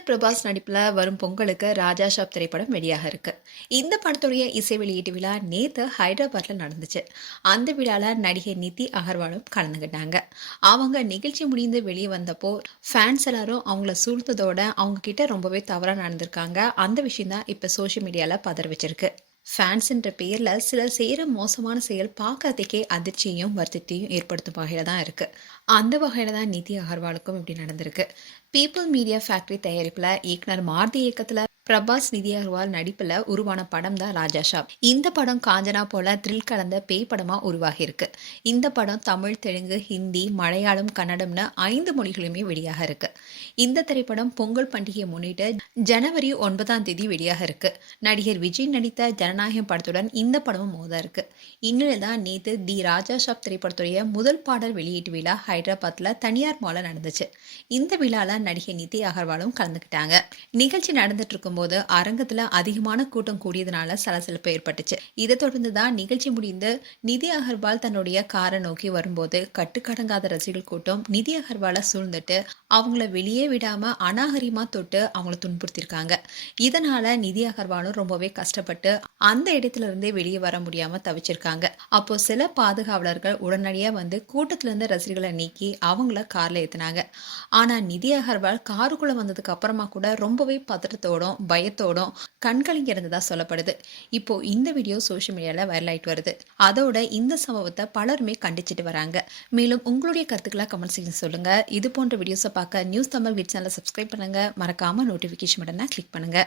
நடிகர் பிரபாஸ் நடிப்புல வரும் பொங்கலுக்கு ராஜா ஷாப் திரைப்படம் வெளியாக இருக்கு. இந்த படத்துடைய இசை வெளியீட்டு விழா நேத்து ஹைதராபாத்ல நடந்துச்சு. அந்த விழால நடிகை நிதி அகர்வாலும் கலந்துக்கிட்டாங்க. அவங்க நிகழ்ச்சி முடிந்து வெளியே வந்தப்போ ஃபேன்ஸ் எல்லாரும் அவங்கள சூழ்ந்ததோட அவங்க கிட்ட ரொம்பவே தவறா நடந்திருக்காங்க. அந்த விஷயம் தான் இப்ப சோஷியல் மீடியால பதற வச்சிருக்கு. ஃபேன்ஸ்ன்ற பேர்ல சிலர் செய்யற மோசமான செயல் பார்க்கறதுக்கே அதிர்ச்சியையும் வருத்தத்தையும் ஏற்படுத்தும் வகையில தான் இருக்கு. அந்த வகையில தான் நிதி அகர்வாலுக்கும் இப்படி நடந்திருக்கு. பீப்புள் மீடியா ஃபேக்டரி தயாரிப்புல இயக்குனர் மாருதி இயக்கத்துல பிரபாஸ் நிதி அகர்வால் நடிப்புல உருவான படம் தான் ராஜா ஷாப். இந்த படம் காஞ்சனா போல த்ரில் கலந்த பேய் படமா உருவாகி இருக்கு. இந்த படம் தமிழ், தெலுங்கு, ஹிந்தி, மலையாளம், கன்னடம்னு 5 மொழிகளுமே வெளியாக இருக்கு. இந்த திரைப்படம் பொங்கல் பண்டிகையை முன்னிட்டு ஜனவரி 9ஆம் தேதி வெளியாக இருக்கு. நடிகர் விஜய் நடித்த ஜனநாயகம் படத்துடன் இந்த படமும் மோத இருக்கு. இந்நிலையில் தான் நேத்து தி ராஜா ஷாப் திரைப்படத்துடைய முதல் பாடல் வெளியீட்டு விழா ஹைதராபாத்ல தனியார் மால நடந்துச்சு. இந்த விழால நடிகை நிதி அகர்வாலும் கலந்துக்கிட்டாங்க. நிகழ்ச்சி நடந்துட்டு இருக்கும்போது அரங்கத்துல அதிகமான கூட்டம் கூடியதுனால சலசலப்பு ஏற்பட்டுச்சு. இதை தொடர்ந்து தான் நிகழ்ச்சி முடிந்து நிதி அகர்வால் தன்னுடைய காரை நோக்கி வரும்போது கட்டுக்கடங்காத ரசிகர்கள் கூட்டம் நிதி அகர்வாலை சூழ்ந்துட்டு அவங்கள வெளியே விடாம அநாகரிகமா தொட்டு அவங்கள துன்புறுத்திருக்காங்க. இதனால நிதி அகர்வாலும் ரொம்பவே கஷ்டப்பட்டு அந்த இடத்துல இருந்தே வெளியே வர முடியாம தவிச்சிருக்காங்க. அப்போ சில பாதுகாவலர்கள் உடனடியா வந்து கூட்டத்துல இருந்து ரசிகர்களை நீக்கி அவங்கள கார்ல ஏத்தினாங்க. ஆனா நிதி அகர்வால் காருக்குள்ள வந்ததுக்கு அப்புறமா கூட ரொம்பவே பதட்டத்தோடும் பயத்தோடும் கண்கலங்கி இருந்ததா சொல்லப்படுது. இப்போ இந்த வீடியோ சோஷியல் மீடியால வைரல் ஆயிட்டு வருது. அதோட இந்த சம்பவத்தை பலருமே கண்டிச்சிட்டு வராங்க. மேலும் உங்களுடைய கருத்துக்களை கமெண்ட் செக்ஷன் சொல்லுங்க. இது போன்ற வீடியோஸை பார்க்க நியூஸ் தமிழ் கிட்ஸ் சேனலை சப்ஸ்கிரைப் பண்ணுங்க. மறக்காம நோட்டிபிகேஷன் பட்டனை கிளிக் பண்ணுங்க.